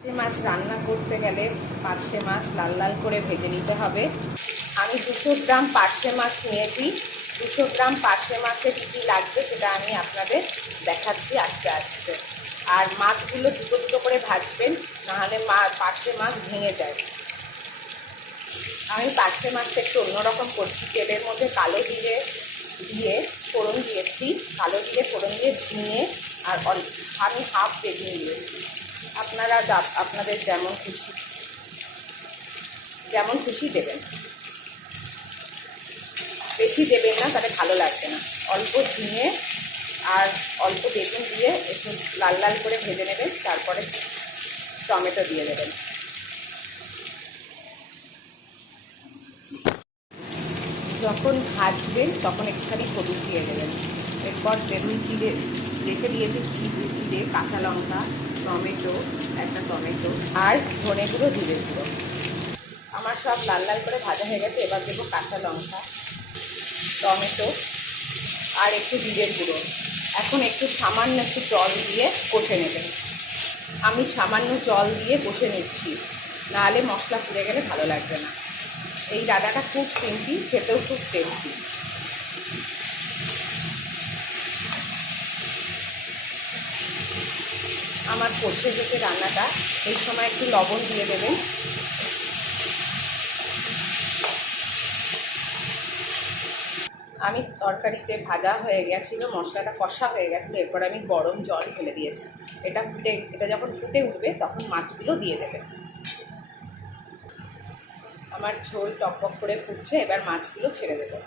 পার্শে মাছ রান্না করতে গেলে পার্শে মাছ লাল লাল করে ভেজে নিতে হবে। আমি 200 গ্রাম পার্শে মাছ নিয়েছি। 200 গ্রাম পার্শে মাছে কী কী লাগবে সেটা আমি আপনাদের দেখাচ্ছি আস্তে আস্তে। আর মাছগুলো দুটো দুটো করে ভাজবেন, নাহলে পার্শে মাছ ভেঙে যায়। আমি পার্শে মাছটা একটু অন্যরকম করছি। তেলের মধ্যে কালো জিরে দিয়ে ফোড়ন দিয়েছি, কালো জিরে ফোড়ন দিয়ে ঝিঙে আর আমি হাফ বেগুন দিয়েছি। আপনারা আপনাদের যেমন খুশি দেবেন, বেশি দেবেন না, তাহলে ভালো লাগবে না। অল্প ঝিঙে আর অল্প বেগুন দিয়ে একটু লাল লাল করে ভেজে নেবেন, তারপরে টমেটো দিয়ে দেবেন। যখন ভাজবেন তখন একটুখানি হলুদ দিয়ে দেবেন। এরপর বেগুন চিড়ে রেখে দিয়েছি, চিড়ে কাঁচা লঙ্কা, একটা টমেটো আর ধনে গুঁড়ো, জিরে গুঁড়ো। আমার সব লাল লাল করে ভাজা হয়ে গেছে। এবার দেবো কাঁচা লঙ্কা, টমেটো আর একটু জিরের গুঁড়ো। এখন সামান্য একটু জল দিয়ে কষে নেবেন। আমি সামান্য জল দিয়ে কষে নিচ্ছি, নাহলে মশলা পুড়ে গেলে ভালো লাগবে না। এই ডাঁটাটা খুব সিম্পল, খেতেও খুব টেস্টি। আমার কষে যেতে রান্নাটা, এই সময় একটু লবণ দিয়ে দেবেন। আমি তরকারিতে ভাজা হয়ে গেছিলো, মশলাটা কষা হয়ে গেছিলো। এরপর আমি গরম জল ঢেলে দিয়েছি। এটা যখন ফুটে উঠবে তখন মাছগুলো দিয়ে দেবেন। আমার ঝোল টকবক করে ফুটছে, এবার মাছগুলো ছেড়ে দেবো।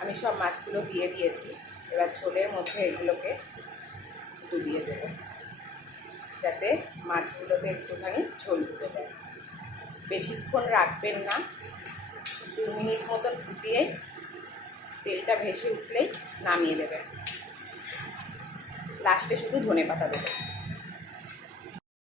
আমি সব মাছগুলো দিয়ে দিয়েছি। এবার ঝোলের মধ্যে এগুলোকে ডুবিয়ে দেবো, যাতে মাছগুলোতে একটুখানি ঝোল ঢুকে যায়। বেশিক্ষণ রাখবেন না, 2 মিনিট মতন ফুটিয়ে তেলটা ভেসে উঠলেই নামিয়ে দেবেন। লাস্টে শুধু ধনেপাতা দেবেন।